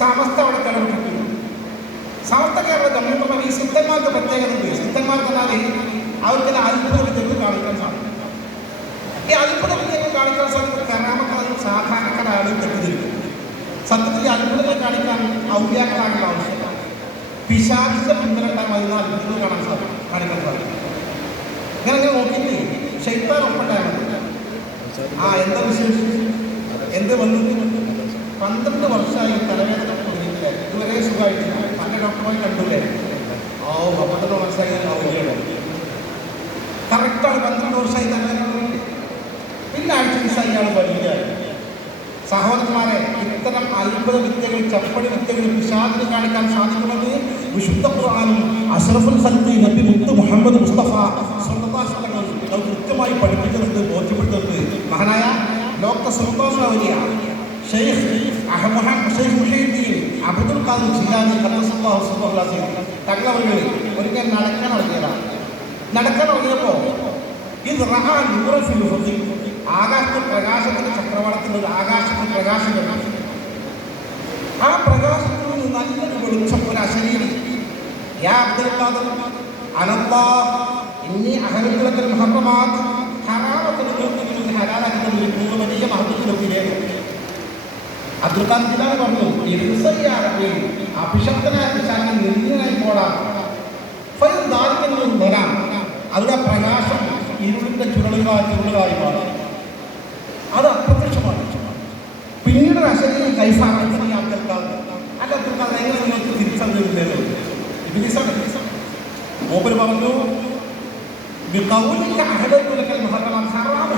സമസ്ത അവിടെ കിളർപ്പിക്കുന്നു സമസ്ത കേരള ജമ്മുള്ള ഈ സിദ്ധന്മാർക്ക് പ്രത്യേകത ഉണ്ട് സിദ്ധന്മാർക്ക് എന്നാൽ അവർക്ക് അത്ഭുത വിദ്യകൾ കാണിക്കാൻ സാധിക്കും. ഈ അത്ഭുത വിദ്യകൾ കാണിക്കാൻ സാധിക്കും. കരാമക്കാരും ആളുകൾ തെറ്റിദ്ധരിക്കും സത്യത്തിൽ അത്ഭുതങ്ങൾ കാണിക്കാൻ ഔദ്യാക്കളാകേണ്ട ആവശ്യമില്ല പിശാചിന്റെ പിന്തുണക്കാൻ അതിന് അത്ഭുതങ്ങൾ കാണാൻ സാധിക്കും. കാണിക്കാൻ സാധിക്കും. ഇങ്ങനെ അങ്ങനെ നോക്കിയില്ലേ? ഷെയ്ത്താൻ ഒപ്പണ്ടായാൽ ആ എന്താ വിശേഷം? എന്ത് വന്നു? പന്ത്രണ്ട് വർഷമായി തലവേദന കൊടുക്കില്ലേ ഇതുവരെ സുഖമായിട്ടില്ല. പല ഡോക്ടർമാരെ കണ്ടില്ലേ? ഓ പന്ത്രണ്ട് വർഷമായി ഔദ്യാണ് കറക്റ്റാണ് പന്ത്രണ്ട് വർഷമായി തലവേദന തുടങ്ങി പിന്നെ ആഴ്ച ദിവസമായി ഇയാൾ വലിയ സഹോദരന്മാരെ ഇത്തരം അത്ഭുത വിദ്യകൾ ചപ്പടി വിദ്യകൾ പിശാദിന് കാണിക്കാൻ സാധിക്കുന്നത് വിശുദ്ധ ഖുർആാനും അഷ്റഫുൽ സൽത്തി നബി മുത്ത് മുഹമ്മദ് മുസ്തഫ സ്വന്തങ്ങൾ കൃത്യമായി പഠിപ്പിച്ചതുണ്ട് ബോധ്യപ്പെടുത്തുന്നത് മഹാനായ ഡോക്ടർ സുൽത്താൻ വലിയ ഷെയ്ഖ് ഷെയ്ഖ് മുഹീദ്ദീൻ അബ്ദുൽ ഖാദിർ ജില്ലാനി ഖത്തസുല്ലാഹുസുല്ലാസി തങ്ങളവർ ഒരിക്കൽ നടക്കാൻ ഇറങ്ങിയതാണ് നടക്കാൻ ഇറങ്ങിയപ്പോൾ ഇത് റഹാ യൂറഫിൽ ആകാശത്തിൽ പ്രകാശത്തിന്റെ ചക്രവാളത്തിന്റെ ഒരു ആകാശത്തിൽ പ്രകാശം കണ്ടു ആ പ്രകാശത്തിൽ നിന്ന് നല്ലൊരു വെളിച്ചം ഒരു അശരീരി. യാ അബ്ദുൽ ഖാദർ അനന്താ ഇനി അഹങ്കുലത്തിൽ മഹർമാ ഹറാമത്തിന് ഹരാലാക്കുന്ന ഒരു വലിയ മഹത്വത്തിലൊക്കെ അബ്ദുൽ ഖാദർ പറഞ്ഞു. ഇരുസയ്യാറബി അഭിഷക്തനായ പിശാചിനെ നിന്ദിനായി പോടാം. ഫയം ദാരിദ്ര്യം വരാം. അതിന്റെ പ്രകാശം ഇരുളിന്റെ ചുരുളുകളായി ചുരുളുകളായി മാറി. അത് അപ്രത്യക്ഷമാണ്. പിന്നീട് അശരീരം കൈസാക്കി പറഞ്ഞു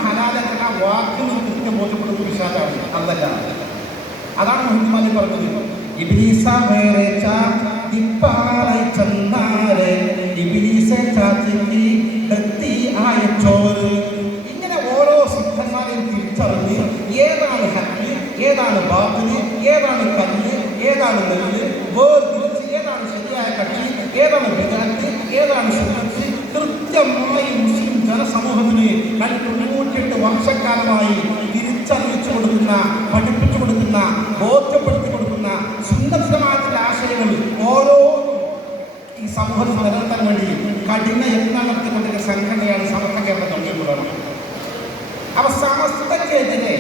ഹലാലക്കൽ ആ വാക്കിന് കൃത്യം ബോധ്യപ്പെടുന്ന വിശ്വാസമാണ് അതല്ല. അതാണ് മുഹമ്മദ് പറഞ്ഞത്. ഇബ്ലീസ വേറെ ചാത്തിപ്പാറൈ ചെന്നാരെ ഇബ്ലീസ ചാത്തിക്ക് എത്തി ആയച്ചോറ് ഇങ്ങനെ ഓരോ സിദ്ധന്മാരെയും തിരിച്ചറിഞ്ഞ് ഏതാണ് ഹക്ക് ഏതാണ് ബാത്തിന് ഏതാണ് കല്ല് ഏതാണ് നെല്ല് വേർതിരിച്ച് ഏതാണ് ശരിയായ കക്ഷി ഏതാണ് വിദഗ്ധി ഏതാണ് സുഹൃത്ത് കൃത്യമായി മുസ്ലിം ജനസമൂഹത്തിന് കഴിഞ്ഞ തൊണ്ണൂറ്റിയെട്ട് വർഷക്കാലമായി തിരിച്ചറിയിച്ചു കൊടുക്കുന്ന പഠിപ്പിച്ചു കൊടുക്കുന്ന ബോധ്യപ്പെടുത്തി കൊടുക്കുന്ന സുന്ദരമായിട്ടുള്ള ആശയങ്ങൾ ഓരോ ഈ സമൂഹത്തിൽ നിലനിർത്താൻ വേണ്ടി കഠിന യത്നം നടത്തിക്കൊണ്ടിരിക്കുന്ന സംഘടനയാണ് സമസ്ത കേരളം അവ സമസ്തക്കെതിരെ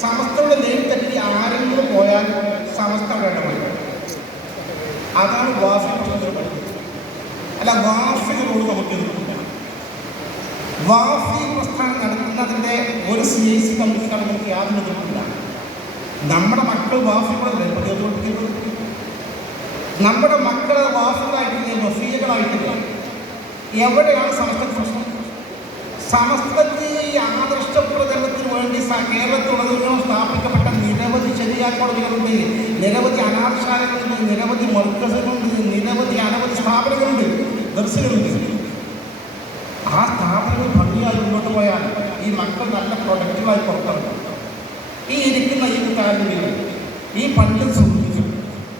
സമസ്തയുടെ നേരിട്ടെത്തി ആരെങ്കിലും പോയാൽ സമസ്ത വേണ്ടമായി അതാണ് വാഫി അല്ല വാഫികളോട് നമുക്ക് വാഫി പ്രസ്ഥാനം ഒരു സി ഐ സി യാതൊരു എതിർപ്പില്ല നമ്മുടെ മക്കൾ വാഫികളല്ലേ പ്രതിരോധിക്കുന്നത് നമ്മുടെ മക്കളെ വാഫികളായിട്ടില്ലേ വഫീകളായിട്ടില്ല എവിടെയാണ് സമസ്ത പ്രശ്നം? സമസ്തത്തിൽ ആദർശ പ്രചരണത്തിന് വേണ്ടി കേരളത്തിലുടനീളം സ്ഥാപിക്കപ്പെട്ട നിരവധി ശരിയാ കോളേജുകളുണ്ട് നിരവധി അനാഥാലയങ്ങളുണ്ട് നിരവധി മർക്കസുകളുണ്ട്. നിരവധി അനവധി സ്ഥാപനങ്ങളുണ്ട്. ദർശനങ്ങളുണ്ട്. ആ സ്ഥാപനങ്ങൾ ഭംഗിയായി മുന്നോട്ട് പോയാൽ ഈ മക്കൾ നല്ല പ്രൊഡക്റ്റീവായി പുറത്തിറങ്ങും. ഈ ഇരിക്കുന്ന ഈ കാര്യങ്ങൾ ഈ പണ്ടും സൂചിപ്പിച്ചു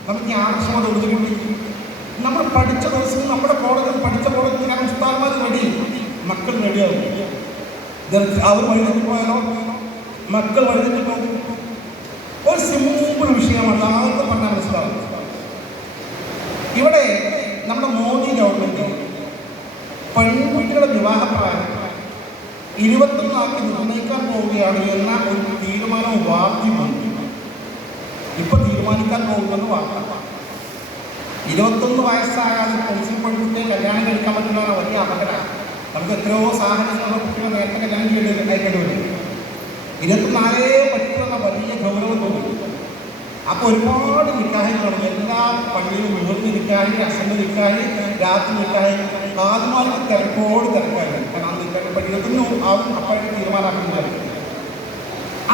നമുക്ക് ഈ ആവശ്യമോട് ഒതുക്കി നമ്മൾ പഠിച്ച ദിവസം നമ്മുടെ കോളേജിൽ പഠിച്ച കോളേജിൽ ഞാൻ ഉസ്താദ്മാർ റെഡി മക്കൾ റെഡിയാവും അവർ വഴിതെറ്റി പോയാലോ? മക്കൾ വഴിതെറ്റി പോകും ഒരു സിമ്പിൾ വിഷയമാണ്. ആദ്യത്തെ പറഞ്ഞാൽ മനസ്സിലാവും? ഇവിടെ നമ്മുടെ മോദി ഗവൺമെന്റ് പെൺകുട്ടികളുടെ വിവാഹപ്രായം ഇരുപത്തൊന്നാക്കി നിർണയിക്കാൻ പോവുകയാണ് എന്ന ഒരു തീരുമാനം വാർത്തി വന്നു ഇപ്പൊ തീരുമാനിക്കാൻ പോകുമെന്ന് വാർത്ത ഇരുപത്തൊന്ന് വയസ്സാകാതെ പെൻഷൻ പെൺകുട്ടിയെ കല്യാണം കഴിക്കാൻ പറ്റുന്ന വലിയ അപകടമാണ് നമുക്ക് എത്രയോ സാഹചര്യങ്ങളുള്ള കുട്ടികളെ നേരത്തെ കല്യാണം ചെയ്യേണ്ടി അയക്കേണ്ടി വരും ഇരുപത്തിനാലേ പറ്റുന്ന വലിയ ഗൗരവം തോന്നുന്നു അപ്പോൾ ഒരുപാട് നിക്കാഹികൾ നടന്നു. എല്ലാ പള്ളിയിലും മുഹൂർത്ത് നിക്കാഹി അസന്റെ നിക്കാഹി രാത്രി നിക്കാഹി ആദ്യമായി തിരക്കോട് തിരക്കായിരുന്നു. കാരണം ഇരുപത്തൊന്ന് ആവും അപ്പോഴേ തീരുമാനമാക്കുന്നത്.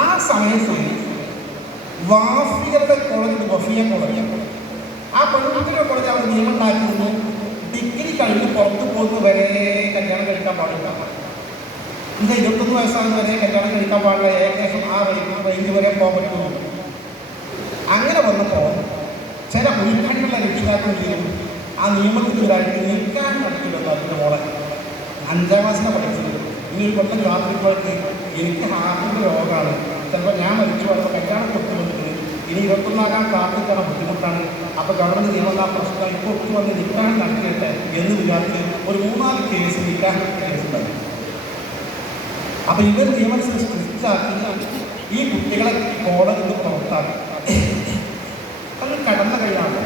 ആ സമയത്ത് വാഫിയത്തെ കോളേജ് വഫിയ കോളേജ് ആ പെൺകുട്ടിയുടെ കോളേജ് അവർ നിയമം ഉണ്ടാക്കുന്നു ഡിഗ്രി കഴിഞ്ഞ് പുറത്തു പോകുന്ന വരെ കല്യാണം കഴിക്കാൻ പാടില്ല. ഇത് ഇരുപത്തൊന്ന് വയസ്സാകുന്ന വരെ കല്യാണം കഴിക്കാൻ പാടില്ല. ഏകദേശം ആ റേഞ്ച് വരെ പോകാൻ പറ്റുന്നു അങ്ങനെ വന്നപ്പോൾ ചില ഉത്കണ്ഠുള്ള രക്ഷിതാക്കൾ ആ നിയമത്തിനെതിരായിട്ട് നിൽക്കാൻ നടത്തില്ല അതിന്റെ മോളെ. അഞ്ചാം ക്ലാസ്സിലാണ് പഠിച്ചത്. ഇനി ഒരു കൊല്ലം കാത്തിരിക്കുമ്പോഴേക്ക് എനിക്ക് ഹാർട്ടിന്റെ രോഗമാണ്. ചിലപ്പോൾ ഞാൻ മരിച്ചു വന്നപ്പോൾ കല്യാണം കൊടുത്തു വന്നിട്ട് ഇനി ഇരുപത്തൊന്നാകാൻ കാത്തിരിക്കാൻ ബുദ്ധിമുട്ടാണ്. അപ്പോൾ ഗവൺമെന്റ് നിയമം ആ പ്രശ്നം ഇപ്പോൾ ഒത്തു വന്ന് നിൽക്കാൻ നടത്തിയിട്ട് എന്ന് വിചാരിച്ച് ഒരു മൂന്നാൽ കേസ് നിൽക്കാൻ കേസുണ്ടായി അപ്പോൾ ഇവർ നിയമം സൃഷ്ടിച്ചാക്കി ഈ കുട്ടികളെ കോടതി പുറത്താക്കി. അത് കടന്ന കഴിയാണ്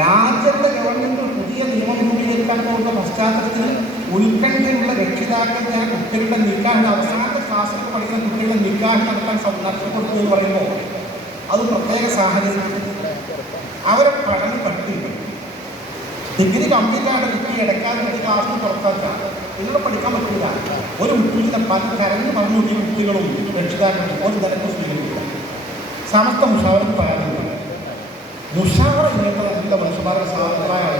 രാജ്യത്തെ ഗവൺമെന്റ് പുതിയ നിയമം രൂപീകരിക്കാൻ പോകുന്ന പശ്ചാത്തലത്തിൽ ഉത്കണ്ഠയുള്ള രക്ഷിതാക്കൾ ഞാൻ കുട്ടികളുടെ നിക്കാഹിന് അവസാനത്തെ ക്ലാസ്സിൽ പഠിക്കുന്ന കുട്ടികളുടെ നിക്കാഹ് നടത്താൻ നടത്തി കൊടുത്തു എന്ന് പറയുമ്പോൾ അത് പ്രത്യേക സാഹചര്യം അവരെ പഠനം പഠിപ്പിക്കും ഡിഗ്രി കംപ്ലീറ്റ് ആയിട്ട് കുട്ടി എടുക്കാതെ കുട്ടി ക്ലാസ്സിൽ നിങ്ങളെ പഠിക്കാൻ പറ്റില്ല. ഒരു കുട്ടിയുടെ പല കരഞ്ഞ് പറഞ്ഞു നോക്കിയ കുട്ടികളും രക്ഷിതാക്കളും ഒരു നിലയ്ക്ക് സ്വീകരിക്കില്ല. സമസ്ത മുഷാവരും പറയാറുണ്ട്. മുഷാവറ ഇങ്ങനത്തെ നല്ല മനുഷ്യന്മാരുടെ ആൾക്കാരുണ്ട്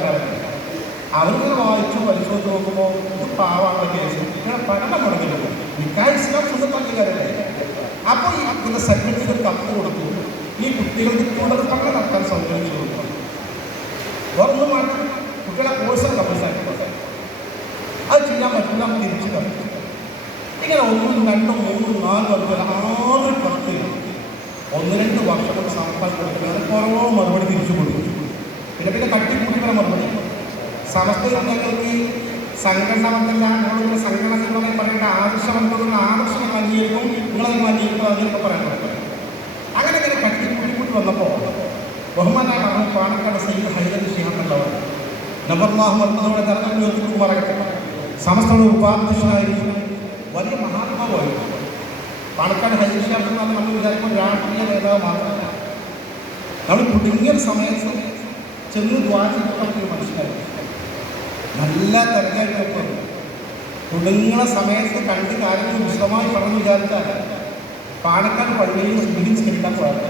അവരിങ്ങനെ വായിച്ചു പരിശോധിച്ച് നോക്കുമ്പോൾ ഇത് പാവാനുള്ള കേസ്. ഇങ്ങനെ പഠനം തുടങ്ങിയിട്ടുണ്ട്. നിക്കായ ഇസ്ലാം സുഖത്താക്കിയ കാര്യമല്ലേ അപ്പോൾ ഈ ഇതിന്റെ സെക്രട്ടറിക്ക് ഒരു കത്ത് കൊടുത്തു. ഈ കുട്ടികൾക്ക് തുടർ പഠനം നടത്താൻ സൗകര്യം ചെയ്തു കൊടുക്കണം മാറ്റി കുട്ടികളെ കോഴ്സ് ആക്കിക്കോട്ടെ അത് ചെയ്യാൻ പറ്റില്ല തിരിച്ചു കമ്പ്ലീറ്റ് ഇങ്ങനെ ഒന്നും രണ്ടും മൂന്നും നാലും അതുപോലെ ആറ് കത്ത് ഒന്ന് രണ്ട് വർഷം കൊണ്ട് സംസ്ഥാനം കൊടുക്കുന്നത് കുറവോ മറുപടി തിരിച്ചു കൊടുക്കും പിന്നെ പിന്നെ തട്ടിക്കൂട്ടുന്ന മറുപടി. സമസ്തയിൽ ഞങ്ങൾക്ക് സംഘടനമല്ല നമ്മളിങ്ങനെ സംഘടനകളെ പറയേണ്ട ആവശ്യമുണ്ടെന്നുള്ള ആവശ്യം അംഗീകരിക്കും. നിങ്ങളത് അംഗീകരിക്കും അതിനൊക്കെ പറയാൻ പറ്റും അങ്ങനെ ഇങ്ങനെ തട്ടിക്കൂട്ടിക്കൂട്ടി വന്നപ്പോൾ പറഞ്ഞു പാണക്കാട് സയ്യിദ് ഹൈദർ ഷിഹാമുള്ളവർ നമ്പർ മർമ്മതോടെ തെരഞ്ഞെടുപ്പ് ഉയർത്തിക്കൊണ്ട് പറയട്ടെ സമസ്തയുടെ ഉപാധ്യക്ഷനായിരുന്നു വലിയ മഹാത്മാവായിരുന്നു പാണക്കാട് ഹൈദർ ഷിഹാബ് നമ്മൾ വിചാരിക്കുമ്പോൾ രാഷ്ട്രീയ നേതാവ് മാത്രമല്ല. നമ്മൾ കുടുങ്ങിയ സമയത്ത് ചെന്ന് ദ്വാരം മനുഷ്യനായിരുന്നു. നല്ല തെരഞ്ഞെടുപ്പ്. തുടങ്ങുന്ന സമയത്ത് കണ്ട് കാര്യങ്ങൾ വിശദമായി പറഞ്ഞു വിചാരിച്ചാൽ പാണക്കാട് പള്ളിയിൽ സുബിഹിൻ കിട്ടാൻ പോയത്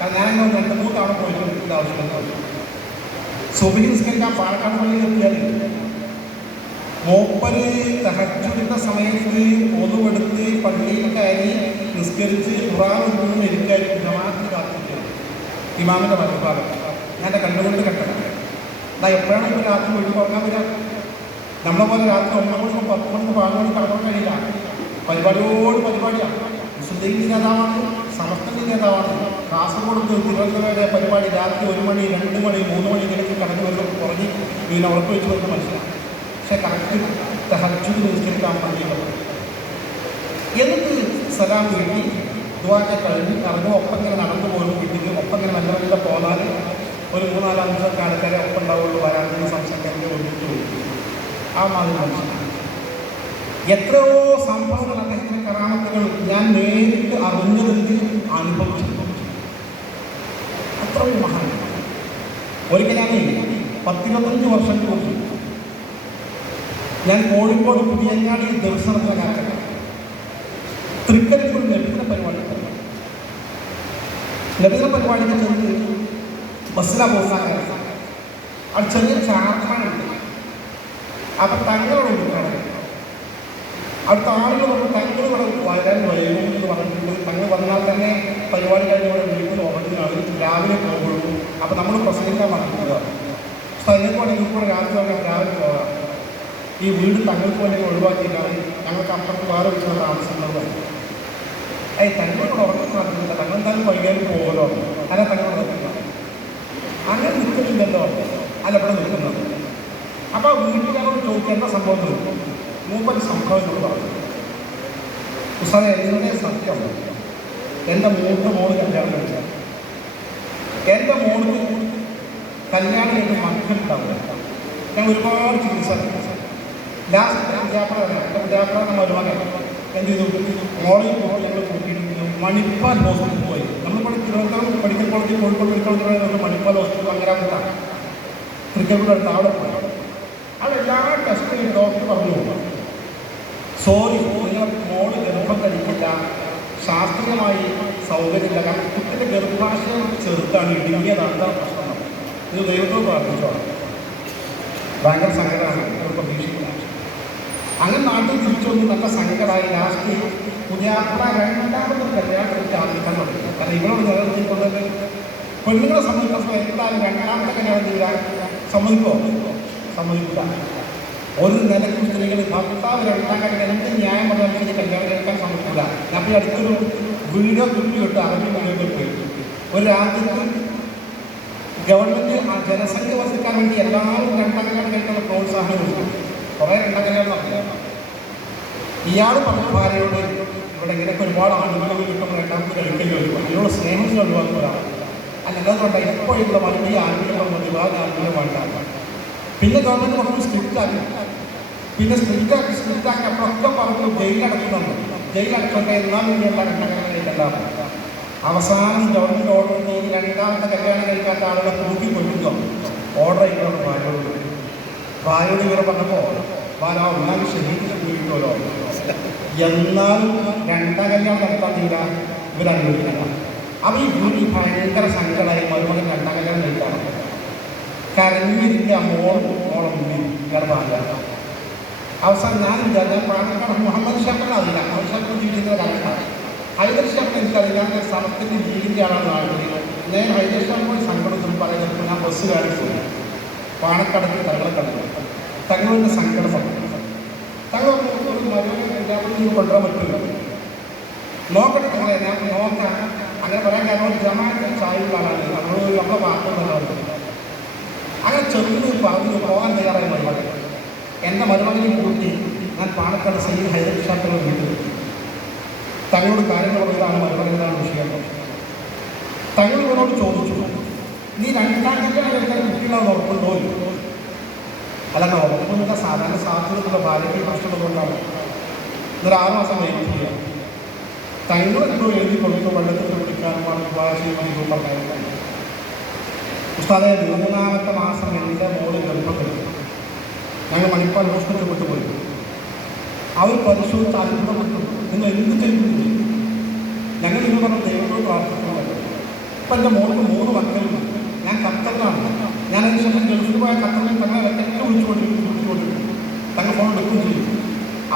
കാരണം ഞാൻ രണ്ട് മൂന്ന് തവണ പോയിട്ട് ആവശ്യമില്ല സുബിഹിൻ പാലക്കാട് പള്ളിയിൽ എത്തിയാൽ മൂപ്പര് തഹജുദിന്റെ സമയത്ത് പൊതുവെടുത്ത് പള്ളിയിൽ കയറി നിസ്കരിച്ച് ഖുറാൻ ഒന്നും എനിക്കായിരിക്കും ജമാഅത്തിന് കാത്തിരിക്കുക ഇമാമിന്റെ വലഭാഗം ഞാൻ കണ്ടുകൊണ്ട് കണ്ടത് എന്നാ എപ്പോഴാണ് ഇപ്പോൾ രാത്രി വീട്ടിൽ ഉറങ്ങാൻ വരിക നമ്മളെ പോലെ രാത്രി ഒന്നാം മണിക്കും പത്ത് മണിക്ക് പതിനൊന്ന് മണിക്ക് കടക്കാൻ കഴിയില്ല. പരിപാടിയോട് പരിപാടിയാണ് മുസ്ലിം നേതാവാണ് സമസ്തന്റെ നേതാവാണ്. കാസർഗോഡ് തിരുവനന്തപുരത്തെ പരിപാടി രാത്രി ഒരു മണി രണ്ട് മണി മൂന്ന് മണി ഇങ്ങനെ കടന്നു വരുന്നത് കുറഞ്ഞ് ഇതിനെ ഉറപ്പ് വെച്ച് വരുന്ന മനസ്സിലാണ് പക്ഷെ കറക്റ്റ് തഹജുദ് നിസ്കരിക്കാൻ പറ്റിയില്ല എന്നിട്ട് സലാം കിട്ടി? ദുവാക്കെ കഴിഞ്ഞ് കറങ്ങും ഒപ്പം ഇങ്ങനെ നടന്നു പോകുന്നു വീട്ടിൽ ഒപ്പം ഇങ്ങനെ നല്ല നല്ല പോന്നാൽ ഒരു മൂന്നാൽ അഞ്ചൊക്കെ ആൾക്കാരെ ഒപ്പം ഉണ്ടാവുള്ളൂ. വരാനുള്ള സംശയിക്കാൻ ഒന്നിച്ചു ആ മാതിരി മനുഷ്യൻ എത്രയോ സംഭവങ്ങൾ അദ്ദേഹത്തിന്റെ കറാമത്തുകൾ ഞാൻ നേരിട്ട് അറിഞ്ഞതെങ്കിൽ അനുഭവിച്ചു. അത്രയും മഹാൻ. ഒരിക്കൽ ഞാൻ പത്തിരുപത്തഞ്ച് വർഷം കൂടി ഞാൻ കോഴിക്കോട് പുതിയങ്ങാടി ദിവസത്തിലെ കാക്കട്ടെ തൃക്കരിപ്പൂർ ലഭിക്കുന്ന പരിപാടി. ലഭിക്കുന്ന പരിപാടിക്ക് ചെന്ന് ബസ്സിലാണ് പോകുന്ന അവിടെ ചെറിയ ചാർജാനുണ്ട് അപ്പം തങ്ങളോട് കൊടുക്കണം അടുത്ത ആളുകൾ പറഞ്ഞു തങ്ങൾ ഇവിടെ വരാൻ വരും എന്ന് പറഞ്ഞിട്ടുണ്ട്. തങ്ങൾ വന്നാൽ തന്നെ പരിപാടി കഴിഞ്ഞ് ഇവിടെ വീട്ടിൽ ഉറങ്ങുകയാണ് രാവിലെ പോകുള്ളൂ അപ്പം നമ്മൾ പ്രസംഗിക്കാൻ പറഞ്ഞിട്ടുണ്ട് സ്ഥലങ്ങൾക്ക് വേണമെങ്കിൽ കൂടെ രാത്രി വരാൻ രാവിലെ പോകാം. ഈ വീട് തങ്ങൾക്ക് വേണ്ടി ഒഴിവാക്കിയിട്ടാണ് ഞങ്ങൾക്ക് അപ്പുറത്ത് വേറെ വീട്ടിൽ വരും. ഏയ് തങ്ങളോട് ഉറക്കം നടക്കുന്നില്ല തങ്ങൾ എന്തായാലും വൈകാലും പോകുമല്ലോ തങ്ങളോട് നിൽക്കില്ല അങ്ങനെ നിൽക്കുന്നില്ലല്ലോ അല്ല ഇവിടെ നിൽക്കുന്നത് അപ്പോൾ വീട്ടുകാരോട് ചോദിക്കേണ്ട സംഭവം മൂപ്പൻ സംഭവം എന്നോട് പറഞ്ഞു. ഉസ്താദെ സത്യം. എന്റെ മൂത്ത മോൾ കല്യാണം കഴിച്ച. എന്റെ മോൾക്ക് കല്യാണം കഴിഞ്ഞ് മക്കളുണ്ടാവില്ല ഞാൻ ഒരുപാട് ചികിത്സ ലാസ്റ്റ് വിദ്യാഭ്യാസ എന്റെ വിദ്യാഭ്യാസ ഒരുപാട് എന്ത് ചെയ്തു? പോയി ഞങ്ങൾ കൂട്ടിയിട്ട് മണിപ്പാൽ നമ്മളിവിടെ തിരുവനന്തപുരം മെഡിക്കൽ കോളേജിൽ കോഴിക്കോട് മെഡിക്കൽ കോളേജിൽ മണിപ്പാൽ ഹോസ്പിറ്റൽ അങ്ങനെ തൃക്കരിപ്പൂർ അടുത്ത് അവിടെ പോയി. അവിടെ എല്ലാ ടെസ്റ്റ് ചെയ്ത് ഡോക്ടർ പറഞ്ഞു സോറി നിങ്ങളെ മോൾ ഗർഭം കഴിക്കില്ല. ശാസ്ത്രീയമായി സൗകര്യമില്ല. കാരണം കുട്ടിന്റെ ഗർഭാശയം ചെറുതാണ് ഇടുങ്ങിയതാണ് പ്രശ്നം ഇത് ദൈവത്തോട് പ്രാർത്ഥിച്ചോളാം ഭയങ്കര സങ്കടമാണ്. ഒരു പ്രതീക്ഷിക്കില്ല. അങ്ങനെ നാട്ടിൽ തിരിച്ചു വന്ന് നല്ല സങ്കടമായി. ലാസ്റ്റ് പുതിയാപ്പിള രണ്ടാമതൊരു കല്യാണം കഴിച്ച് ആദ്യം തുടങ്ങി കാരണം ഇവളോട് നിലനിർത്തിക്കൊണ്ടത് പെണ്ണുങ്ങളെ സംബന്ധിച്ചിടത്തോളം എന്തായാലും രണ്ടാമത്തെ കല്യാണം ചെയ്യാൻ സമ്മതിക്കോ സമ്മതിക്കില്ല. ഒരു നിലയ്ക്കും സ്ത്രീകൾ ഭർത്താവ് രണ്ടാം കല്യാണം എന്ത് ന്യായം പറഞ്ഞാലും കല്യാണം കഴിക്കാൻ സമ്മതിക്കില്ല. ഇപ്പോൾ അടുത്തൊരു വീഡിയോ ക്ലിപ്പ് കിട്ടും അറിഞ്ഞു ക്ലിപ്പ് ഒരു രാജ്യത്ത് ഗവൺമെന്റ് ആ ജനസംഖ്യ വർദ്ധിക്കാൻ വേണ്ടി എല്ലാവരും രണ്ടാം കല്യാണം കഴിക്കുന്ന പ്രോത്സാഹനം കൊടുക്കും. കുറേ രണ്ടാം കല്യാണം നടത്തില്ല ഇയാൾ പറഞ്ഞ ഭാര്യയോട് ഇവിടെ ഇങ്ങനെയൊക്കെ ഒരുപാട് ആളുകൾ കിട്ടുമ്പോൾ രണ്ടാമത് കളിക്കേണ്ടി വരും. അതിനോട് സ്നേഹം ഒഴിവാക്കുന്നതാണ് അല്ലാതുകൊണ്ട് എപ്പോഴുള്ള വളരെ ആത്മീയം മതി ആ ആത്മീയം വേണ്ട. പിന്നെ ഗവൺമെന്റ് പറഞ്ഞു സ്ട്രിക്റ്റ് ആക്കി. പിന്നെ സ്ട്രിക്റ്റ് ആക്കി സ്ട്രിക്റ്റ് ആക്കി അപ്പോഴൊക്കെ പറഞ്ഞു ജയിലടക്കുന്നുണ്ട് ജയിലടക്കട്ടെ എന്നാൽ വേണ്ടിയുള്ള രണ്ടാം അവസാനം ഗവൺമെന്റ് ഓർഡർ രണ്ടാമത്തെ കല്യാണം കഴിക്കാത്ത ആളുകളെ തൂക്കി കൊല്ലുന്നു ഓർഡർ ചെയ്യുന്നത് ഭാര്യയോട് ഭാര്യയോട് ഇവരെ പറഞ്ഞപ്പോൾ ഭാര്യ ഒന്നാം ശരീരത്തിൽ കൂടിയിട്ടുള്ളോ എന്നാലും രണ്ടാം കല്യാണം നടത്താൻ തീര ഇവരനുഭവിക്കില്ല അപ്പം ഈ ഭൂമി ഭയങ്കര സങ്കടമായി മരുമകൻ രണ്ടാം കല്യാണം കഴിക്കാണ് കരഞ്ഞിരിക്കുക മോൾ മോളും മുന്നിൽ ഇയാൾ അവസാനം ഞാൻ വിചാരിച്ചാൽ പാലക്കാട് മുഹമ്മദ് ഷാഫിനെ അറിയില്ല. മുഹമ്മദ് ഷാഫിന് ജീവിക്കുന്ന കാര്യമാണ് ഹൈദർ ഷാഫിനെ എനിക്കറിയില്ല ഞാൻ സ്ഥലത്തിന്റെ വീടിന്റെ ആളാണ് ആഗ്രഹിക്കുന്നത് ഞാൻ ഹൈദർ പോയി സങ്കടത്തിൽ പറയുന്നത് ഞാൻ ബസ് കാണിച്ചു പാണക്കടത്ത് തങ്ങളക്കടത്ത് തങ്ങളുടെ സങ്കടം തങ്ങൾ ഒരു മരുമകൻ എല്ലാവരും കൊണ്ടുവരാൻ പറ്റില്ല നോക്കട്ടെ തങ്ങളെ ഞാൻ നോക്കാം അങ്ങനെ പറയാൻ കാരണം ജമാഅത്തിൽ ചായയുള്ള ആളാണ് നമ്മൾ നമ്മളെ വാക്കുന്നുണ്ടാവും അങ്ങനെ ചെറുതിന് പറഞ്ഞു പോകാൻ തയ്യാറായി മരുമകൻ എന്റെ മരുമകനെ കൂട്ടി ഞാൻ പാണക്കാട് സയ്യിദ് ഹൈദർ ഷാക്കളെ വീട്ടിൽ തങ്ങളോട് കാര്യങ്ങൾ പറഞ്ഞതാണ് മരുമകനാണ് വിഷയം തങ്ങൾ ചോദിച്ചു നീ രണ്ടാം കല്യാണം കഴിക്കാൻ കുട്ടികളാണ് ഉറപ്പുണ്ടോ അല്ല ഉറപ്പൊന്നുമില്ല സാധാരണ സാധ്യതയുള്ള ഭാര്യയ്ക്ക് പ്രശ്നമുള്ളതുകൊണ്ടാണ് ഇതൊരു ആറ് മാസം വെയിറ്റ് ചെയ്യുക തങ്ങൾ എന്തോ എഴുതി കൊടുത്തു വെള്ളത്തിൽ കുടിക്കാനുമാണ് വിവാഹ ചെയ്യുമെന്ന് പറയുന്നത് ഉസ്താദെ മൂന്നാമത്തെ മാസം എന്റെ മോൾ ഗർഭത്തിൽ. ഞങ്ങൾ മണിപ്പാൽ ഹോസ്പിറ്റലിൽ കൊണ്ടുപോയി. അവർ പരിശോധിച്ച് അത്ഭുതപ്പെട്ടു നിങ്ങൾ എന്ത് ചെയ്യുന്നു? ഞങ്ങൾ ഇന്ന് പറഞ്ഞ ദൈവത്തോട് പ്രാർത്ഥിക്കുന്നുണ്ട് ഇപ്പം എന്റെ മോൾക്ക് മൂന്ന് മക്കളുണ്ട്. ഞാൻ ഖത്തറിലാണ്. ഞാൻ അതിന് ശേഷം ഗൾഫിൽ പോയ ഖത്തറിൽ തങ്ങളെ ഇടയ്ക്കൊക്കെ വിളിച്ചുകൊണ്ടിരിക്കും വിളിച്ചുകൊണ്ടിരിക്കും തങ്ങൾ ഫോൺ എടുക്കുകയും ചെയ്യും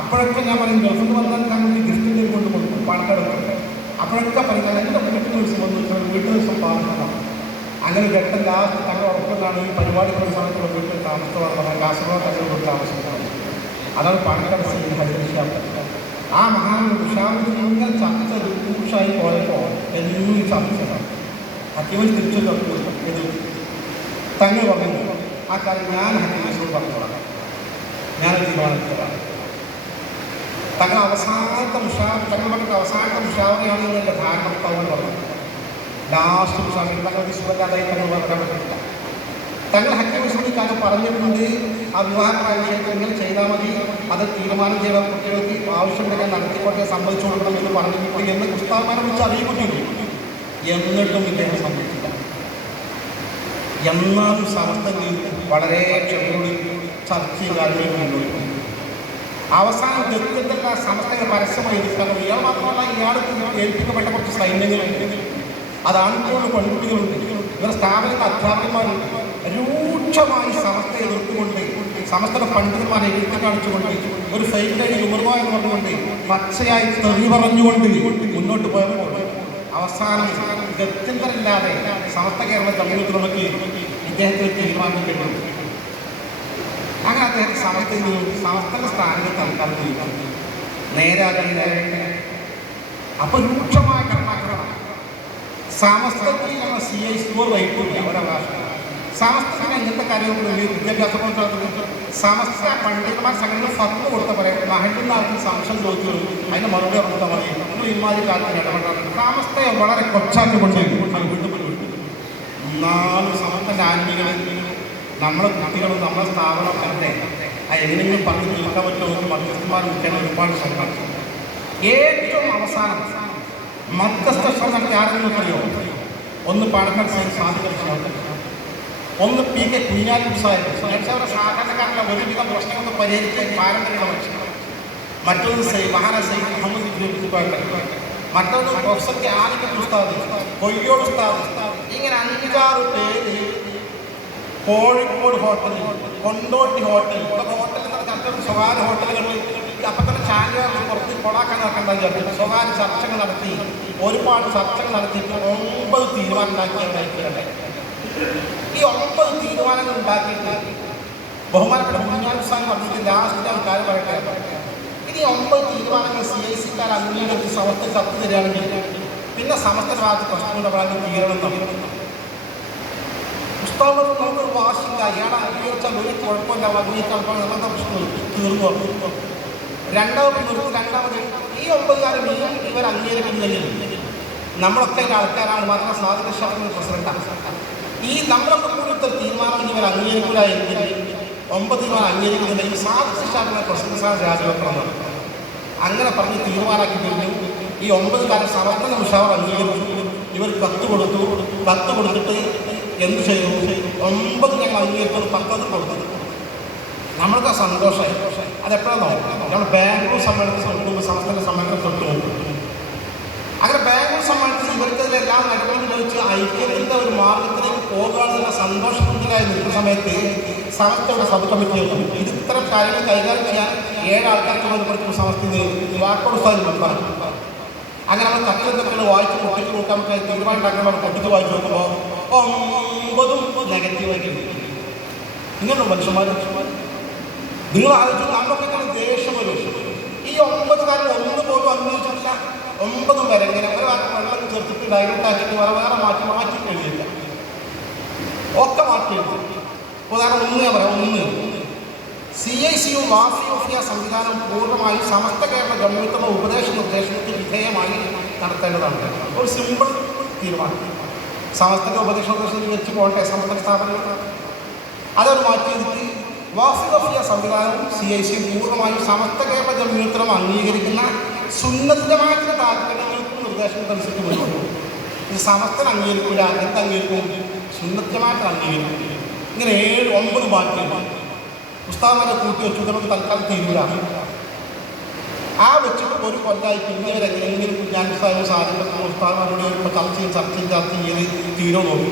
അപ്പോഴൊക്കെ ഞാൻ പറയും ഗൾഫിൽ വന്നാൽ തങ്ങൾക്ക് ഗിഫ്റ്റിന്റെ കൊണ്ട് കൊടുക്കും പാണക്കാട് അപ്പോഴൊക്കെ പറയും ഞാൻ എന്റെ വീട്ടിൽ ദിവസം വന്നു വീട്ടിൽ ദിവസം പാർക്കണം അങ്ങനെ ഘട്ടം ലാസ്റ്റ് തങ്ങൾ ഉറപ്പിലാണ് ഈ പരിപാടി സമയത്ത് വീട്ടിൽ താമസത്തോടെ പറഞ്ഞാൽ കാസർഗോഡ് തങ്ങൾ താമസിക്കുന്നത് അതാണ് പാണക്കാട് സൈഡ് ഹരിഷാം ആ മഹാൻ ഉഷാവിന് ഇങ്ങനെ ചർച്ച രൂക്ഷമായി പോയപ്പോൾ ഈ ചർച്ച ഹക്കിമൻ തിരിച്ചു ഇത് തങ്ങൾ പറഞ്ഞു ആ കാര്യം ഞാൻ ഹക്കിമേശ്വർ പറഞ്ഞോളാം. ഞാൻ തീരുമാനിച്ചതാണ് തങ്ങൾ അവസാനത്തെ മുഷാ തങ്ങൾ പറഞ്ഞിട്ട് അവസാനത്തെ ഉഷാവറിയാണ് എന്റെ ധാരണ തങ്ങൾ പറഞ്ഞു. ലാസ്റ്റ് ഉഷാവിൽ തങ്ങൾ സുഖമില്ലാതായി തങ്ങൾ പറയാൻ പറ്റില്ല തങ്ങൾ ഹക്കിമേശ്വരി കാര്യം പറഞ്ഞിട്ടുണ്ട് ആ വിവാഹമായ വിഷയത്തിൽ ഇങ്ങനെ ചെയ്താൽ മതി. അത് തീരുമാനം ചെയ്ത കുട്ടികൾക്ക് ആവശ്യമുണ്ടെങ്കിൽ നടത്തിക്കൊണ്ടേ സമ്മതിച്ചു കൊടുക്കണം എന്ന് പറഞ്ഞിട്ടുണ്ട് എന്ന് പുസ്തകമാരെ വിളിച്ച് അറിയിപ്പെട്ടിട്ടുണ്ട് എന്നിട്ടും ഇദ്ദേഹം സമ്മതിച്ചില്ല. എന്നാലും സമസ്തയിൽ വളരെ ക്ഷമയോട് ചർച്ച ചെയ്യാതെ. അവസാനം ദരിദ്രത്തിലുള്ള സമസ്തകൾ പരസ്യമായി എതിർക്കണം ഇയാൾ മാത്രമല്ല ഇയാൾ ഏൽപ്പിക്കപ്പെട്ട കുറച്ച് സൈന്യങ്ങളുണ്ട് അത് ആൺകുട്ടികളുണ്ട് പെൺകുട്ടികളുണ്ട് ഇവരുടെ സ്ഥാപനത്തിൽ അധ്യാപകന്മാരുണ്ട് രൂക്ഷമായി സമസ്ത എതിർത്തുകൊണ്ട് സമസ്തയുടെ പണ്ഡിതന്മാരെ എഴുതി കാണിച്ചുകൊണ്ട് ഒരു ഫൈറ്റ് ഉമർവ എന്ന് പറഞ്ഞുകൊണ്ട് പച്ചയായി തെറി പറഞ്ഞുകൊണ്ട് മുന്നോട്ട് പോയപ്പോൾ അവസാനം ഗത്യന്തരമില്ലാതെ സമസ്ത കേരള കമ്മ്യൂണിറ്റി ഇദ്ദേഹത്തിന് തീരുമാനിക്കേണ്ടത് അങ്ങനെ അദ്ദേഹത്തെ സമയത്തിൽ നിന്നും സമസ്തന്റെ സ്ഥാനത്ത് ചെയ്യും നേരാകലില്ല അപ്പൊ രൂക്ഷമായ കർണാക്രമണം സമസ്തത്തിൽ സി ഐ സ്കോർ വഹിക്കില്ല ഒരവകാശം സമസ്തത്തിന് ഇങ്ങനത്തെ കാര്യങ്ങൾ വിദ്യാഭ്യാസ പ്രോത്സാഹനത്തിന് സമസ്ത പണ്ഡിതന്മാർ സംഘടന ഫത്ത് കൊടുത്ത പറയും. മഹലിൽ ആർക്കും സംശയം ചോദിച്ചു അതിന് മറുപടി കൊടുത്താൽ മതി നമ്മൾ ഇമാതിരി കാര്യത്തിൽ ഇടപെടാറുണ്ട് സമസ്തയെ വളരെ കൊച്ചാക്കി കൊണ്ടുപോയി നാല് സമസ്തന്റെ ആത്മീകൾ നമ്മളെ കുട്ടികളും നമ്മളെ സ്ഥാപനമൊക്കെ അത് എങ്ങനെയെങ്കിലും പറഞ്ഞു തീർക്കാൻ പറ്റുമോ മധ്യസ്ഥന്മാർ നിൽക്കാൻ ഒരുപാട് ശ്രമം ഏറ്റവും അവസാനം മധ്യസ്ഥ ശ്രമം ആരെങ്കിലും അറിയോ ഒന്ന് പാടക്കാൻ സാധിക്കുന്ന സാധിക്കുന്ന ഒന്ന് പി കെ കുഞ്ഞാലി സാഹിബ് അവരുടെ സാധാരണക്കാരുടെ ഒരുവിധം പ്രശ്നങ്ങൾ പരിഹരിക്കാൻ പാരമ്പര്യമുള്ള മനുഷ്യനാണ് മറ്റൊന്ന് സൈ മഹാന സൈ മുഹമ്മദ് ഇബ്രാഹിം മറ്റൊന്ന് പ്രൊഫസർ കെ ആലിക്കൽ ഉസ്താദ്. കൊയ്യോട് ഉസ്താദ്. ഇങ്ങനെ അഞ്ചാറ് പേര് കോഴിക്കോട് ഹോട്ടൽ കൊണ്ടോട്ടി ഹോട്ടൽ ഇതൊക്കെ ഹോട്ടൽ എന്ന് പറഞ്ഞാൽ സ്വകാര്യ ഹോട്ടലുകളിൽ അപ്പം തന്നെ ചാനലുകാർക്ക് പുറത്ത് കൊളാക്കാൻ നടക്കേണ്ട വിചാരിച്ചു സ്വകാര്യ ചർച്ചകൾ നടത്തി ഒരുപാട് ചർച്ചകൾ നടത്തിയിട്ട് ഒമ്പത് തീരുമാനം ഉണ്ടാക്കിയവരായിരിക്കണ്ടേ ഈ ഒമ്പത് തീരുമാനങ്ങൾ ഉണ്ടാക്കിയിട്ട് ബഹുമാനപ്പെട്ട മുന്നാൾ സ്ഥാനം പറഞ്ഞിട്ട് ലാസ്റ്റ് ഞാൻ പറയട്ടെ. ഇനി ഒമ്പത് തീരുമാനങ്ങൾ സി ഐ സിക്കാർ അംഗീകരിച്ച് സമസ്ത കത്ത് തരികയാണെങ്കിൽ പിന്നെ സമസ്ത ഭാഗത്ത് പ്രശ്നങ്ങളുടെ ഭാഗത്ത് തീരണം എന്നാണ് പുസ്തകം നമുക്ക് വാശില്ല ഇയാളെ അംഗീകരിച്ചാൽ ഒരു കുഴപ്പമില്ല. അംഗീകരിച്ചാൽ നമ്മുടെ പ്രശ്നം തീർന്നു? രണ്ടാമത് നിർത്തി രണ്ടാമത് ഈ ഒമ്പതുകാരും ഈ ഇവർ അംഗീകരിക്കുന്നില്ല. നമ്മളൊക്കെ ആൾക്കാരാണ്. മാത്രം സ്വാതന്ത്ര്യ പ്രസിഡന്റാണ് ഈ നമ്മളൊക്കെ കൂടുതൽ തീരുമാനം ഇവർ എങ്കിൽ ഒമ്പത് തീരുമാനം അംഗീകരിക്കുന്നില്ല. ഈ പ്രസിഡന്റ് സ്ഥാനം രാജിവെക്കണം. അങ്ങനെ പറഞ്ഞ് തീരുമാനമാക്കി കഴിഞ്ഞു. ഈ ഒമ്പത് കാലം സമർപ്പണ ഉഷാവർ അംഗീകരിച്ചു. ഇവർ കത്ത് കൊടുത്തു. കത്ത് കൊടുത്തിട്ട് എന്ത് ചെയ്തു? ഒമ്പത് ഞങ്ങൾ അംഗീകരിച്ചത് പത്തത് കൊടുത്തു. നമ്മൾക്ക് സന്തോഷമായി. അതെപ്പോഴാണോ നമ്മൾ ബാംഗ്ലൂർ സമ്മേളനത്തിൽ സംസ്ഥാന സമ്മേളനം തൊട്ട് നോക്കും അങ്ങനെ ബാംഗ്ലൂർ സമ്മേളനത്തിൽ ഇവർക്കെതിരെല്ലാം നടപടി വെച്ച് ഐക്യത്തിന്റെ ഒരു മാർഗത്തിലേക്ക് പോകാനുള്ള സന്തോഷത്തിലായി നിൽക്കുന്ന സമയത്ത് സമസ്തയുടെ സബ് കമ്മിറ്റി. ഇത് ഇത്തരം കാര്യങ്ങൾ കൈകാര്യം ചെയ്യാൻ ഏഴ് ആൾക്കാർക്ക് ബന്ധപ്പെടുത്തുന്ന സമസ്തയിൽ വാക്കോട് സ്ഥാനം പറഞ്ഞു. അങ്ങനെ നമ്മൾ തക്കിലും തക്കിലും വായിച്ച് പൊട്ടിച്ച് നോക്കാൻ പറ്റിയ തീരുമാനമുണ്ടാക്കാൻ നമ്മൾ പൊട്ടിച്ച് വായിച്ച് നോക്കുമ്പോൾ ഒമ്പതും നെഗറ്റീവായിട്ട് ഇങ്ങനെയുള്ള മനുഷ്യന്മാർ നിങ്ങൾ ആലോചിച്ചു ഇങ്ങനെ ദേഷ്യം ഒരു ഈ ഒമ്പത് കാര്യം ഒന്ന് പോലും അന്വേഷിച്ചിട്ടില്ല ഒമ്പതും വരെ ഇങ്ങനെ വാക്ക് ഡയറക്റ്റ് വേറെ വേറെ മാറ്റി മാറ്റി എഴുതിയില്ല ഒക്കെ മാറ്റി എഴുതി ഉദാഹരണം ഒന്ന് ഞാൻ പറയാം ഒന്ന്. സി ഐ സിയും വാഫി ഓഫിയ സംവിധാനം പൂർണമായും സമസ്ത കേരള ഗവൺമെന്റിന്റെ ഉപദേശ നിർദ്ദേശങ്ങൾക്ക് വിധേയമായി നടത്തേണ്ടതാണ്. ഒരു സിമ്പിൾ തീരുമാനം. സമസ്ത ഉപദേശ നിർദ്ദേശത്തിൽ വെച്ച് പോകട്ടെ സമസ്ത സ്ഥാപനങ്ങൾ. അതൊരു മാറ്റി എടുത്ത് വാഫി ഓഫിയ സംവിധാനം സി ഐ സി പൂർണമായും സമസ്ത കേരള ജമീയത്തിലും അംഗീകരിക്കുന്ന സുന്നതമായിട്ടുള്ള താല്പര്യങ്ങൾക്കും നിർദ്ദേശങ്ങൾക്കനുസരിച്ച് മുന്നോട്ട്. ഇത് സമസ്തൻ അംഗീകരിക്കില്ല എന്ത് അംഗീകരിക്കും സുന്ദത്യമായിട്ട് അംഗീകരിക്കും ഇങ്ങനെ ഏഴ് ഒമ്പത് മാറ്റിയുണ്ട് ഉസ്താദമാരെ കൂട്ടി വെച്ചു നമുക്ക് തൽക്കാലം തീരൂല. ആ വെച്ചിട്ട് ഒരു കൊല്ലായി പിന്നെ ഇവരെങ്ങനെയെങ്കിലും ഞാൻ ഉസ്താദും സാധനങ്ങളും ഉസ്താദമാരോട് ഇപ്പോൾ ചർച്ച ചെയ്ത് ചർച്ച ചെയ്ത് തീരോ നോക്കി.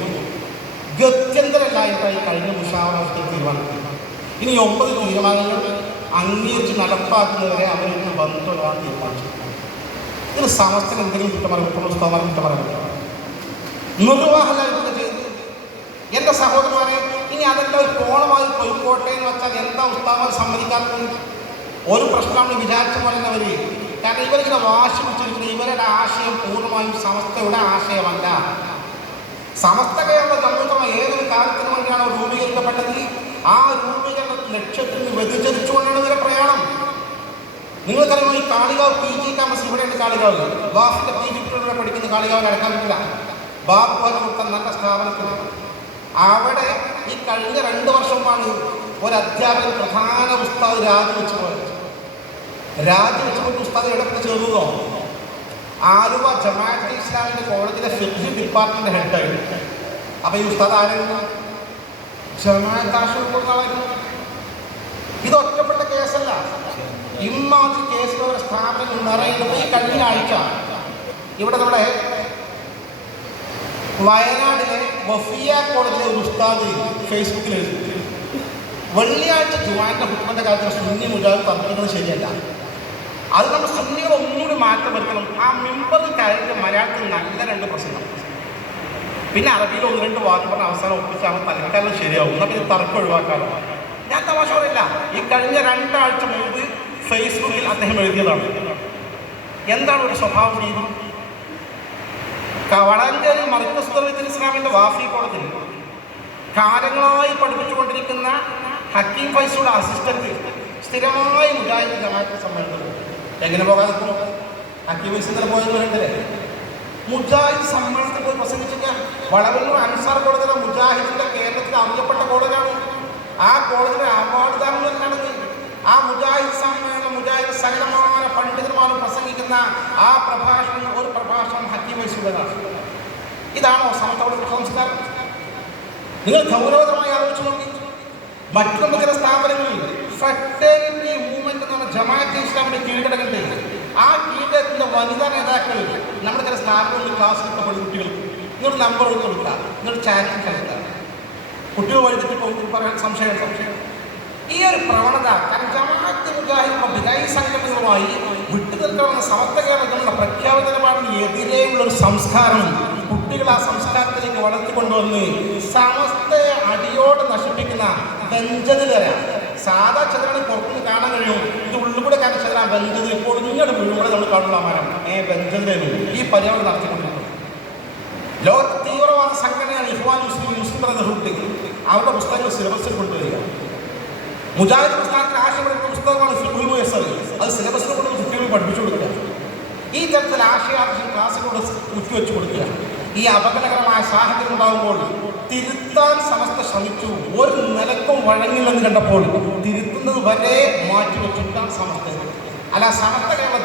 ഗത്യന്തരല്ലായിട്ടായി കഴിഞ്ഞ മുഷാവറത്തിൽ തീരുമാനിക്കും ഇനി ഒമ്പത് തീരുമാനങ്ങൾ അംഗീകരിച്ച് നടപ്പാക്കുന്നവരെ അവരിന്ന് ബന്ധമുള്ളതാണ് തീരുമാനിച്ചത് ഇതിന് സമസ്തന് എന്തെങ്കിലും കുറ്റം പറയാൻ ഉസ്താദമാർ നിർവാഹലായിട്ടൊക്കെ ചെയ്ത്. എന്റെ സഹോദരന്മാരെ ഇനി അതെല്ലാം ഒരു കോണമായി പോയിക്കോട്ടെ എന്ന് വെച്ചാൽ എന്താ ഉസ്താവ് സമ്മതിക്കാത്തത്? ഒരു പ്രശ്നമാണ് വിചാരിച്ച പോലെ തന്നെ അവർ കാരണം ഇവരിങ്ങനെ വാശി പിടിച്ചിരിക്കുന്നത് ഇവരുടെ ആശയം പൂർണമായും സമസ്തയുടെ ആശയമല്ല. സമസ്ത കേരള ജമ്മുത്തമ ഏതൊരു കാലത്തിന് വേണ്ടിയാണോ രൂപീകരിക്കപ്പെട്ടത്? ആ രൂപീകരണ ലക്ഷ്യത്തിന് വ്യതിചരിച്ചുകൊണ്ടാണ് ഇവരെ പ്രയാണം. നിങ്ങൾക്കറിയാമോ ഈ കാളികാവ് പി ജി ക്യാമ്പസ് ഇവിടെയുണ്ട് കാളികാവ്. വാഫിന്റെ പി ജി പഠിക്കുന്ന കാളികാവ് കിടക്കാൻ പറ്റില്ല. കൊടുത്ത നല്ല സ്ഥാപനത്തിൽ. അവിടെ ഈ കഴിഞ്ഞ രണ്ട് വർഷമാണ് ഒരു അധ്യാപകൻ പ്രധാന ഉസ്താദ് രാജിവെച്ച് പോയത്. രാജിവെച്ച് പോയിട്ട് ഉസ്താദ് എവിടെ ചേർന്നതോ? ആലുവ ജമാഅത്ത് ഇസ്ലാമിന്റെ കോളേജിലെ ഫിഫ്റ്റി ഡിപ്പാർട്ട്മെന്റ് ഹെഡായിരുന്നു. അപ്പം ഈ ഉസ്താദ് ആരായിരുന്നു? ജമാഅത്ത് ആശുപത്രി ഇത് ഒറ്റപ്പെട്ട കേസല്ല. ഇമ്മാതിരി കേസുകളുടെ സ്ഥാപനം നിറയുന്നത് ഈ കഴിഞ്ഞ ആഴ്ച. ഇവിടെ നമ്മുടെ വയനാട്ടിലെ വഫിയ കോളേജിലെ ഒരു ഉസ്താദ് ഫേസ്ബുക്കിൽ എഴുതി. വെള്ളിയാഴ്ച ജുവാന്റെ ഹുക്മന്റെ കാര്യത്തിൽ സുന്നി മുജാഹിദ് തർക്കുന്നത് ശരിയല്ല. അത് നമ്മൾ സുന്നികൾ ഒന്നുകൂടി മാറ്റം വരുത്തണം. ആ മെമ്പർ കാര്യത്തിൽ മലയാളത്തിൽ നല്ല രണ്ട് പ്രശ്നം പിന്നെ അറബിയിൽ ഒന്ന് രണ്ട് വാക്ക് പറഞ്ഞ അവസാനം ഒപ്പിച്ചാൽ തൽക്കാലം ശരിയാവും. എന്നാൽ പിന്നെ തർക്കം ഒഴിവാക്കാലോ. ഞാൻ തമാശ പറയില്ല. ഈ കഴിഞ്ഞ രണ്ടാഴ്ച മുമ്പ് ഫേസ്ബുക്കിൽ അദ്ദേഹം എഴുതിയതാണ്. എന്താണ് ഒരു സ്വഭാവ രീതി? വളാഞ്ചേരി മർക്കസ് ഇസ്ലാമിന്റെ വാഫി കോളേജിൽ കാലങ്ങളായി പഠിപ്പിച്ചുകൊണ്ടിരിക്കുന്ന ഹക്കീം ഫൈസുടെ അസിസ്റ്റന്റ് സ്ഥിരമായി മുജാഹിദ് ജമാഅത്ത് സമ്മേളനം എങ്ങനെ പോകാതെ ഹക്കീം ഫൈസ് ഇന്നലെ പോയത് മുജാഹിദ് സമ്മേളനത്തിൽ പോയി പ്രസംഗിച്ചിട്ട് വളവല്ലൂർ അൻസാർ കോളേജിലെ മുജാഹിദിന്റെ കേരളത്തിൽ അറിയപ്പെട്ട കോളേജാണ്. ആ കോളേജിലെ അവാർഡ് ദാനം നടന്ന് ആ മുജാഹിദ് സമ്മേളനം മുജാഹിദ് സകലമായ പണ്ഡിതന്മാരും പ്രസംഗിക്കുന്ന ആ പ്രഭാഷണം ഒരു പ്രഭാഷണം ഹക്കീം ഫൈസുടേതാണ് ഇതാണോ സമത്തോടെ സംസ്കാരം? നിങ്ങൾ ഗൗരവതരമായി ആലോചിച്ചു നോക്കി. മറ്റൊന്ന് ചില സ്ഥാപനങ്ങളിൽ ഫ്രട്ടേണിറ്റി മൂവ്മെന്റ് എന്ന് പറഞ്ഞ ജമാഅത്ത് ഇസ്ലാമിന്റെ കീഴടങ്ങുന്നുണ്ട് ആ കീഴടത്തിന്റെ വനിതാ നേതാക്കൾ നമ്മുടെ ചില സ്ഥാപനങ്ങളിൽ ക്ലാസ് എടുത്ത കുട്ടികൾക്ക് നിങ്ങൾ നമ്പർ കൊടുക്കുക നിങ്ങൾ ചാനൽ കളിക്കുക കുട്ടികൾ വഴിതെറ്റി പോകുമ്പോൾ പറയാൻ സംശയം സംശയം ഈ ഒരു പ്രവണത കാരണം ജമാഅത്ത് മുജാഹിദ് വിജയ് സംഘടനകളുമായി വിട്ടുനിൽക്കണമെന്ന സമസ്ത കേരളത്തിലുള്ള പ്രഖ്യാപിത നിലപാടിന് എതിരെയുള്ള ഒരു സംസ്കാരം കുട്ടികൾ ആ സംസ്കാരത്തിലേക്ക് വളർത്തിക്കൊണ്ടുവന്ന് സമസ്തയെ അടിയോട് നശിപ്പിക്കുന്ന ബെഞ്ചതിലര സാധാ ചന്ദ്രനെ പുറത്തുനിന്ന് കാണാൻ കഴിയും. ഇത് ഉള്ളിലൂടെ കാരണം ചന്ദ്ര ബഞ്ചത് ഇപ്പോൾ ഇങ്ങോട്ട് വീഴുമ്പോൾ നമ്മൾ കാണുള്ള മരം ഏ ബെഞ്ചതിലേനും ഈ പര്യവനം നടത്തിക്കൊണ്ടിരിക്കുന്നു. ലോക തീവ്രവാദ സംഘടനയാണ് ഇഹ്വാൻ മുസ്ലിം മുസ്ലിം ബ്രദർഹുഡ്. അവരുടെ പുസ്തകങ്ങൾ സിലബസിൽ കൊണ്ടുവരിക. മുജാഹിദ് പ്രസ്ഥാനത്തിന് ആശയപ്പെടുന്ന പുസ്തകമാണ് ഫിഖുൽ മുയസ്സർ. അത് സിലബസിൽ കൊണ്ട് കുട്ടികൾ പഠിപ്പിച്ചു കൊടുക്കുക ഈ തരത്തിൽ ആശയാദർശം ക്ലാസ്സുകളോട് കുത്തിവെച്ച് കൊടുക്കുക ഈ അപകടകരമായ സാഹചര്യം ഉണ്ടാകുമ്പോൾ തിരുത്താൻ സമസ്ത ശ്രമിച്ചു. ഒരു നിലക്കും വഴങ്ങില്ലെന്ന് കണ്ടപ്പോൾ തിരുത്തുന്നത് വരെ മാറ്റിവെച്ചിട്ടാൻ സമസ്ത അല്ല സമസ്ത കേരള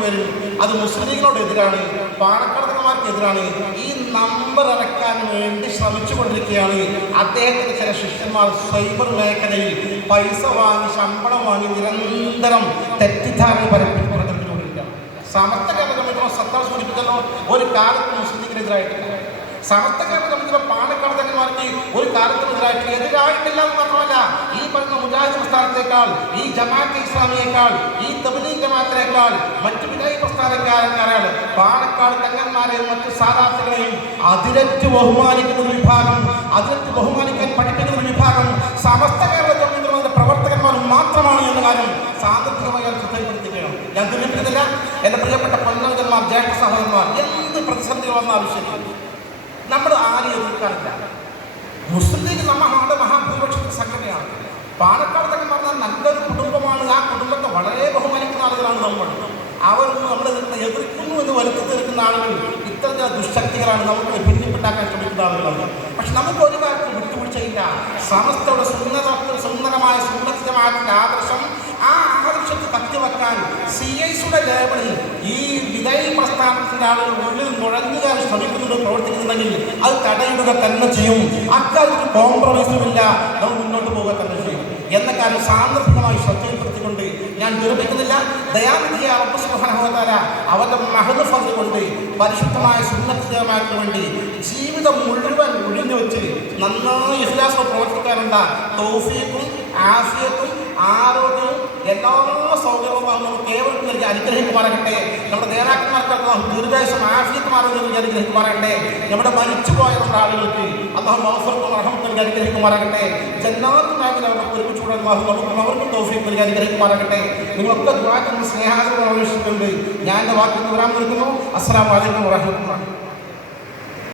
വരും അത് മുസ്ലിങ്ങളോട് എതിരാണ് പാണക്കടത്തന്മാർക്കെതിരാണ് ഈ നമ്പർ ഇറക്കാൻ വേണ്ടി ശ്രമിച്ചു കൊണ്ടിരിക്കുകയാണ് അദ്ദേഹത്തിന്റെ ചില ശിഷ്യന്മാർ സൈബർ മേഖലയിൽ പൈസ വാങ്ങി ശമ്പളം വാങ്ങി നിരന്തരം തെറ്റിദ്ധാരണ പരപ്പിച്ചു പ്രചരിപ്പിച്ചുകൊണ്ടിരിക്കുകയാണ് സമസ്ത കേരള കമ്മിറ്റിയുടെ സത്ത സൂചിപ്പിച്ചല്ലോ ഒരു കാലത്ത് മുസ്ലിംസിനെതിരായിട്ടില്ല സമസ്ത കേരള കമ്മിറ്റിയുടെ പാണക്കടത്തന്മാർക്ക് ഒരു കാലത്തിനെതിരായിട്ട് എതിരായിട്ടില്ല എന്ന് മാത്രമല്ല ഈ പറഞ്ഞ മുജാഹിദ് പ്രസ്ഥാനത്തേക്കാൾ ഈ ജമാഅത്ത് ഇസ്ലാമിയേക്കാൾ ഈ തബ്ലീഗ് ജമാഅത്തിനേക്കാൾ മറ്റു വിജയ് പ്രസ്ഥാനക്കാരക്കാരാണ് പാണക്കാട് തങ്ങന്മാരെയും മറ്റു സാധാർത്ഥകളെയും അതിരറ്റ് ബഹുമാനിക്കുന്ന ഒരു വിഭാഗം അതിരറ്റ് ബഹുമാനിക്കാൻ പഠിപ്പിക്കുന്ന ഒരു വിഭാഗം സമസ്ത കേരള കമ്മിറ്റിയുടെ പ്രവർത്തകന്മാർ മാത്രമാണ് എന്ന കാര്യം സാമ്പത്തികമായി ഞാൻ ശ്രദ്ധയിൽപ്പെടുത്തുകയാണ് ഞാൻ ദുരിപ്പിക്കുന്നില്ല എന്റെ പ്രിയപ്പെട്ട പൊന്നവജന്മാർ ജ്യേഷ്ഠ സഹോദരന്മാർ എന്ത് പ്രതിസന്ധികൾ വന്ന ശരി. നമ്മൾ ആരെയും എതിർക്കാനില്ല മുസ്ലിം ലീഗ് നമ്മുടെ മഹാഭൂരിപക്ഷത്തെ സംഘടനയാണ്. പാലക്കാട് തന്നെ പറഞ്ഞാൽ നല്ലൊരു കുടുംബമാണ്. ആ കുടുംബത്തെ വളരെ ബഹുമാനിക്കുന്ന ആളുകളാണ് നമ്മൾ. അവരൊന്നും നമ്മളെ എതിർക്കുന്നു എന്ന് വരുത്തി തീർക്കുന്ന ആളുകൾ ഇത്തരത്തിലെ ദുശക്തികളാണ് നമുക്ക് ഭിന്നിപ്പെട്ടാക്കാൻ ശ്രമിക്കുന്ന ആളുകളാണ്. പക്ഷെ നമുക്ക് ഒരു കാര്യത്തിൽ വിട്ടുവീഴ്ചയില്ല. സമസ്തയുടെ സുന്ദര സുന്ദരമായ സുന്ദരമായ ആദർശം ആ ആദർശത്തെ കത്തിവെക്കാൻ സി ഐസിയുടെ ലേബിളിൽ ഈ വിധേയ പ്രസ്ഥാനത്തിന്റെ ആളുകൾ ഉള്ളിൽ നുഴഞ്ഞുകാൻ ശ്രമിക്കുന്നുണ്ട് പ്രവർത്തിക്കുന്നുണ്ടെങ്കിൽ അത് തടയിടുക തന്നെ ചെയ്യും. അക്കാര്യത്തിൽ കോംപ്രമൈസുമില്ല നമ്മൾ മുന്നോട്ട് പോവുക തന്നെ ചെയ്യും. എന്ന കാര്യം സാന്ദർഭികമായി ശ്രദ്ധയിൽപ്പെടുത്തിക്കൊണ്ട് ഞാൻ ദുരഭിക്കുന്നില്ല. ദയാനിധിയ അറബുസ്മഹനഹോതാര അവരുടെ മഹത് കൊണ്ട് പരിശുദ്ധമായ സുന്നത്തിമാർക്ക് വേണ്ടി ജീവിതം മുഴുവൻ ഒഴിഞ്ഞു വെച്ച് നന്നായി ഇഹ്ലാസ പ്രവർത്തിക്കാനുള്ള തൗഫീഖും ആഫിയത്തും ആരോഗ്യവും എല്ലാ സൗകര്യവും അള്ളാഹു ഏവർക്കും നൽകി അനുഗ്രഹിക്കുമാറാകട്ടെ നമ്മുടെ നേതാക്കന്മാർക്ക് അള്ളാഹു ദീർഘായുസം ആഫിയത്മാരെ നൽകി അനുഗ്രഹിക്കുമാറാകട്ടെ നമ്മുടെ മരിച്ചുപോയ നമ്മുടെ ആളുകൾക്ക് അള്ളാഹു അവസരത്തും അർഹം നൽകി അനുഗ്രഹിക്കുമാറാകട്ടെ ജന്നാത്ത് മേഖല അവർക്ക് ഒരുമിച്ചുകൂടെ അള്ളാഹു നമുക്കും അവർക്കും തൗഫീഖ് നൽകി അനുഗ്രഹിക്കുമാറാകട്ടെ നിങ്ങളൊക്കെ ദുരാക്കുന്ന സ്നേഹാദരം ആവശ്യമുണ്ട് ഞാൻ എന്റെ വാക്കിൽ വരാൻ നിൽക്കുന്നു അസ്സാം വലൈക്കും വാഹമത്തുള്ള